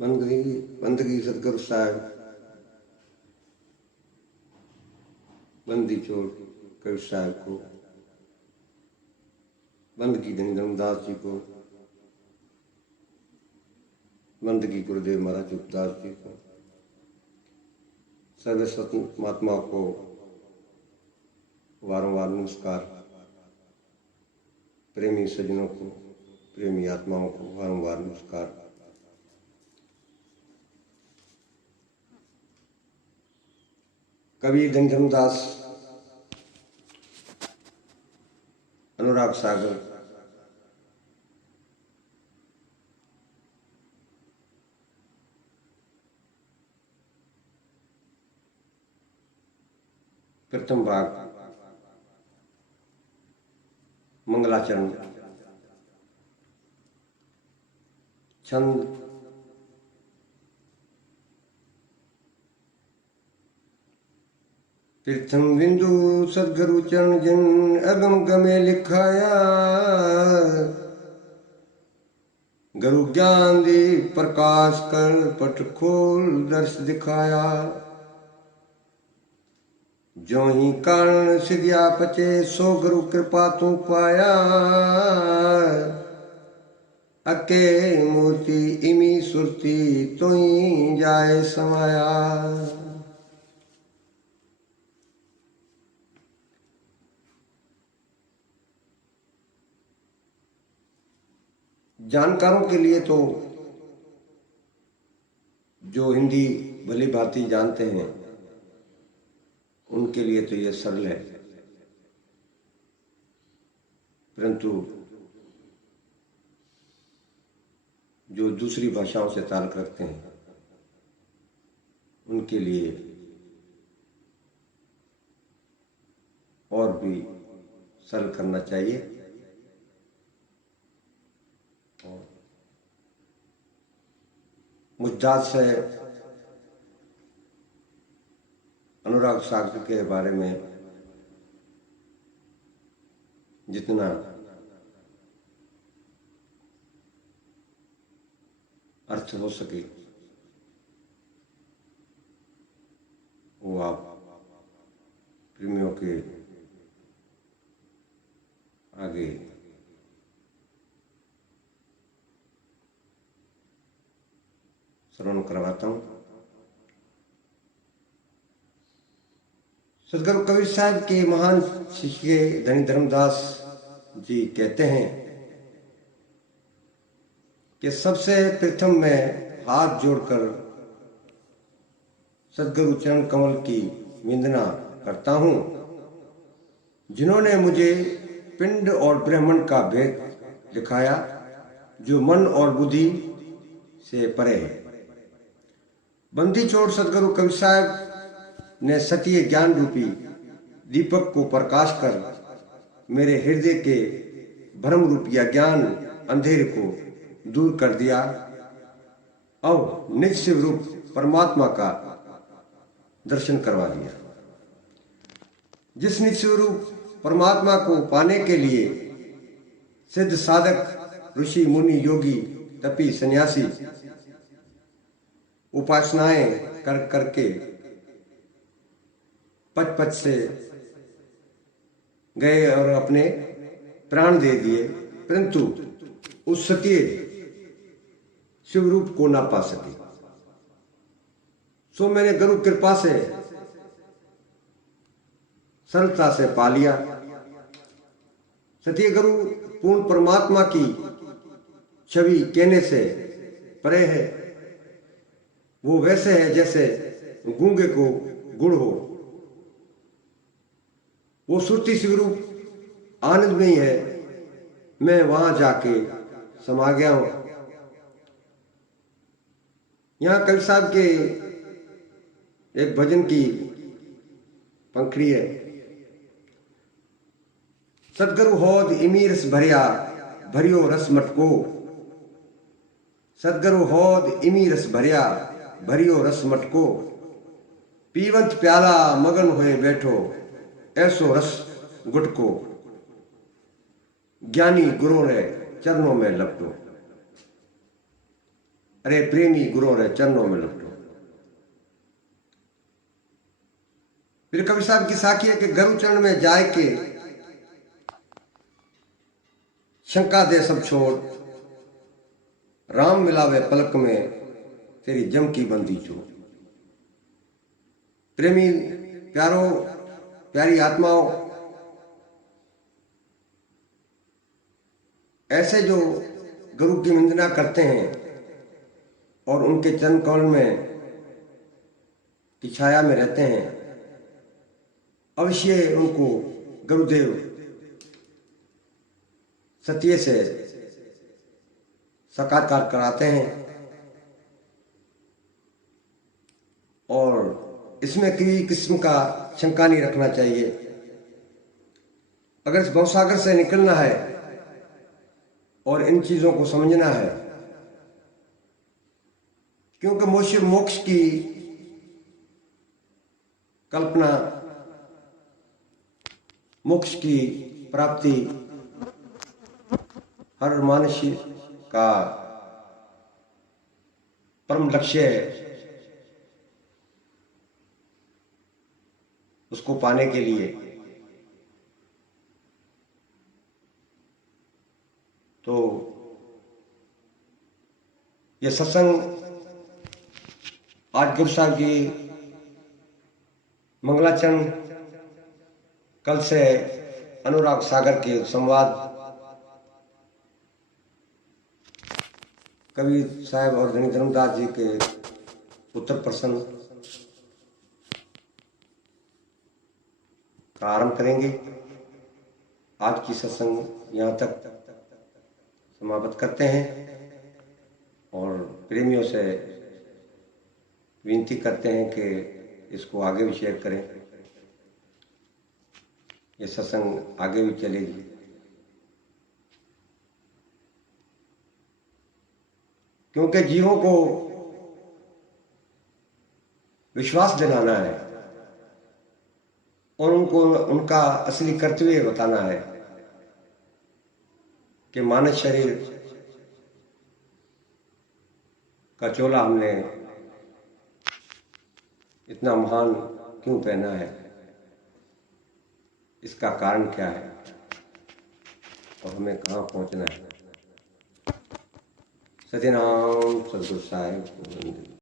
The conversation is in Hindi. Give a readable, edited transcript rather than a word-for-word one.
बंदगी सतगुरु साहब बंदी छोड़ कबीर साहब को, बंदगी धनी धर्मदास जी को, बंदगी गुरुदेव महाराज उपदास जी को, सर्व स्वतंत्र महात्माओं को वारंवार नमस्कार, प्रेमी सज्जनों को, प्रेमी आत्माओं को वारंवार नमस्कार। कबीर धनी धर्मदास अनुराग सागर प्रथम भाग मंगलाचरण छंद प्रथम बिंदु सदगुरु चरण जिन अगम गमे लिखाया, गुरु ज्ञान दी प्रकाश कर पट खोल दर्श दिखाया। जो ही कारण सिद्धिया पचे सो गुरु कृपा तू पाया, अके मूर्ति इमी सुरती तो ही जाए समाया। जानकारों के लिए तो जो हिंदी भली भांति जानते हैं उनके लिए तो यह सरल है, परंतु जो दूसरी भाषाओं से ताल्लुक रखते हैं उनके लिए और भी सरल करना चाहिए। मुझदात से अनुराग सागर के बारे में जितना अर्थ हो सके वो आप प्रेमियों के आगे श्रवण करवाता हूं। सदगुरु कबीर साहब के महान शिष्य धनी धर्मदास जी कहते हैं कि सबसे प्रथम मैं हाथ जोड़कर सदगुरु चरण कमल की वंदना करता हूं, जिन्होंने मुझे पिंड और ब्रह्मांड का भेद दिखाया, जो मन और बुद्धि से परे है। बंदी छोड़ सदगुरु कबीर साहब ने सत्य ज्ञान रूपी दीपक को प्रकाश कर मेरे हृदय के भ्रम रूपी ज्ञान अंधेरे को दूर कर दिया और निज शिव रूप परमात्मा का दर्शन करवा दिया। जिस निज शिव रूप परमात्मा को पाने के लिए सिद्ध साधक ऋषि मुनि योगी तपी सन्यासी उपासनाएं कर करके पच पच से गए और अपने प्राण दे दिए, परंतु उस सत्य शिव रूप को ना पा सके। सो मैंने गुरु कृपा से सरलता से पा लिया। सत्य गुरु पूर्ण परमात्मा की छवि कहने से परे है। वो वैसे है जैसे गूंगे को गुड़ हो। वो सुरती शिवरूप आनंद में ही है। मैं वहां जाके समा गया हूं। यहां कवि साहब के एक भजन की पंखड़ी है। सदगुरु होद इमी रस भरिया भरियो रस मटको, सदगुरु होद इमी रस भरिया भरियो रस मटको, पीवंत प्याला मगन हुए बैठो ऐसो रस गुटको, ज्ञानी गुरु ने चरणों में लपटो। अरे प्रेमी गुरु रे चरणों में लपटो। फिर कबीर साहब की साखी है कि गुरु चरण में जाए के शंका दे सब छोड़, राम मिलावे पलक में तेरी जम की बंदी चोर। प्रेमी प्यारो प्यारी आत्माओं, ऐसे जो गुरु की वंदना करते हैं और उनके चरण कमल में की छाया में रहते हैं, अवश्य उनको गुरुदेव सत्य से साक्षात्कार कराते हैं। और इसमें किसी किस्म का शंका नहीं रखना चाहिए। अगर इस भवसागर से निकलना है और इन चीज़ों को समझना है, क्योंकि मोक्ष की कल्पना, मोक्ष की प्राप्ति हर मनुष्य का परम लक्ष्य है। उसको पाने के लिए तो ये सत्संग आज गुरु साहब जी मंगलाचरण, कल से अनुराग सागर के संवाद, कबीर साहब और धनी धर्मदास जी के उत्तर प्रश्न का आरंभ करेंगे। आज की सत्संग यहाँ तक समाप्त करते हैं और प्रेमियों से विनती करते हैं कि इसको आगे भी शेयर करें। ये सत्संग आगे भी चलेगी। क्योंकि जीवों को विश्वास दिलाना है और उनको उनका असली कर्तव्य बताना है कि मानव शरीर का चोला हमने इतना महान क्यों पहना है, इसका कारण क्या है और हमें कहाँ पहुंचना है। सत्यनाम सदगुरु साहिब।